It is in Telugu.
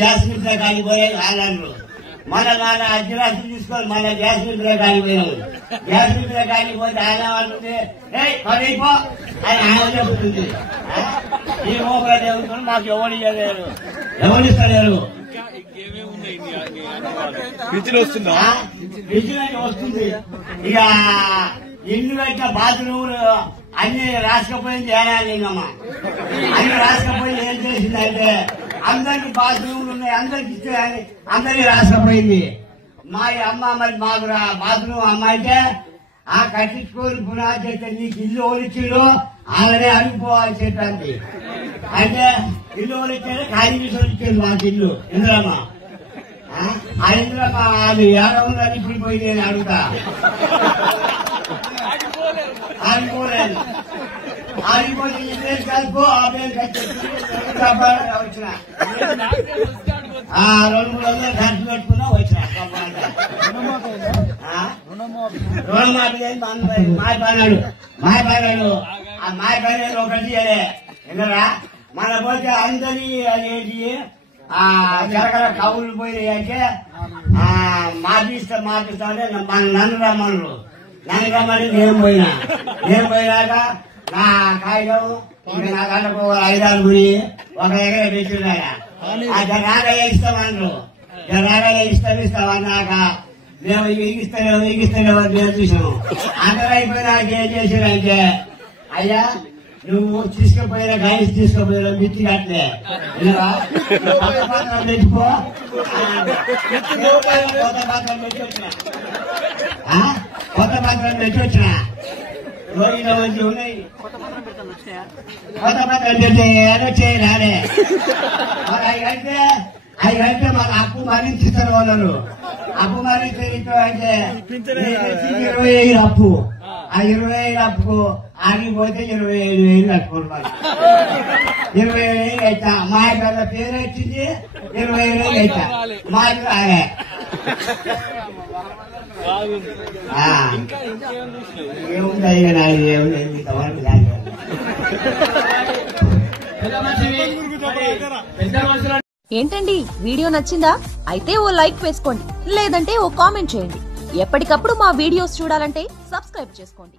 గ్యాస్ మిత్ర కాలిపోయే ఆనాడు మన నాన్న అర్జునాస్తులు తీసుకొని మన గ్యాస్ మిత్ర కాలిపోయినాము. గ్యాస్ మిత్ర కాలిపోతే ఆయన వాళ్ళే పదైపో అని ఆయన చెప్తుంది. ఈ మోకాలు చెబుతున్నా మాకు ఎవరిస్తలేరు. వస్తుంది. ఇక ఇల్లు పెట్టిన బాత్రూమ్ అన్ని రాసుకపోయింది ఏనాలింగమ్మ. అన్ని రాసుకపోయి ఏం చేసిందంటే అందరికి బాత్రూమ్లు ఉన్నాయి, అందరికి ఇస్తే అందరికి రాసుకపోయింది. మా అమ్మ మరి మాకు బాత్రూమ్ అమ్మ అయితే కట్టించుకొని పునాది చేస్తే నీకు ఇల్లు ఓలిచ్చిళ్ళు అలానే అడిగిపోవాలి చెప్పండి. అయితే ఇల్లు ఓలిచ్చారు ఖాళీ తీసుకొచ్చేది మాకు ఇల్లు ఇంద్రమ్మ. ఆ ఇంద్రమ్మ అది ఎలా ఉందని ఇప్పుడు పోయి నేను అడుగుతా. ఆగిపోలేదు. ఆగిపోతే ఈ పేరు కలుపు ఆ పేరు వచ్చిన 200 ఖర్చు పెట్టుకున్నా వచ్చిన రుణమాఫీ మాయపన్నాడు. ఆ మాయపన్నాడు ఒకటి ఎందురా మన పోతే అందరి అదేంటి జరగల కవులు పోయి అంటే మాపిస్తా అంటే మన నన్ను రమ్మను నేను పోయినాక నా కాగితం నా గంటకు 5 గురి 1 ఎకరా పెట్టినాయా జనాగా ఇస్తామన్నారు. జనాగా ఇస్తామన్నాక మేము ఇగిస్తలేవు మేము చూసాము. అందరూ అయిపోయినాక ఏం చేసారంటే అయ్యా నువ్వు తీసుకుపోయిన గాయస్ తీసుకుపోయిన మిత్తి కట్టలే కొత్త పాత్రం పెట్టుకో. కొత్త పాత్రం పెట్టి వచ్చిన రోజుల మంచి ఉన్నాయి. కొత్త పాత్రం పెట్టి వచ్చాయి రాలే. 5 గంటే మాకు అప్పు మరించిస్తారు వాళ్ళు. అప్పు మరించే అంటే 25,000 అప్పు. ఆ 25,000 అప్పుకు ఆగిపోతే 25,000 కట్టుకోవాలి. 25,000 అవుతా. మా యొక్క పేరు వచ్చింది 25,000 అవుతా. మాకు రాలే. ఏముంది ఇక నాకు ఏముంది ఇంతవరకు ఏంటండి వీడియో నచ్చిందా? అయితే ఓ లైక్ వేసుకోండి, లేదంటే ఓ కామెంట్ చేయండి. ఎప్పటికప్పుడు మా వీడియోస్ చూడాలంటే సబ్స్క్రైబ్ చేసుకోండి.